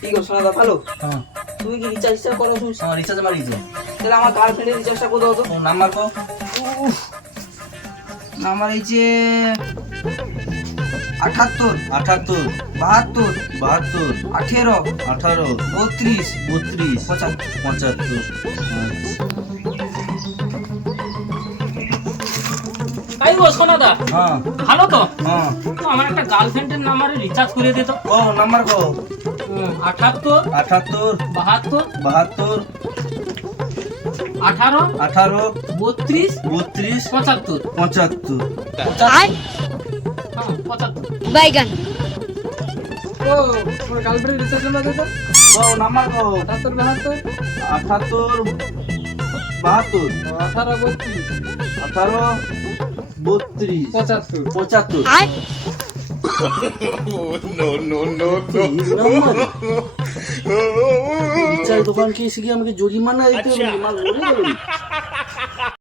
কি গো সোনাদা ভালো? হ্যাঁ। তুমি কি রিচার্জ টিচার্জ করো শুনছি আমার রিচার্জ মারি তো। তাহলে আমার গার্লফ্রেন্ডের রিচার্জটা করে দাও তো। নাম্বার কো। নাম্বার এই যে আঠাত্তর। আঠাত্তর বাহাত্তর বাহাত্তর আঠেরো আঠারো বত্রিশ বত্রিশ পঁচাত্তর পঁচাত্তর। তাই গো সোনাদা হ্যাঁ। ভালো তো? হ্যাঁ। আমার একটা গার্লফ্রেন্ডের নাম্বারে রিচার্জ করে দিত কো নাম্বার কো আঠাত্তর আঠাত্তর বাহাত্তর বাহাত্তর আঠারো আঠারো বত্রিশ বত্রিশ পঁচাত্তর। পঁচাত্তর। হ্যাঁ বাইগান। ও তো নাম্বার কো আঠাত্তর বাহাত্তর। আঠাত্তর বাহাত্তর। আঠারো বত্রিশ। আঠারো বত্রিশ। পঁচাত্তর। পঁচাত্তর রিচার্জ দোকান কি এসে কি আমাকে জরিমানা দিতে হবে? দেবে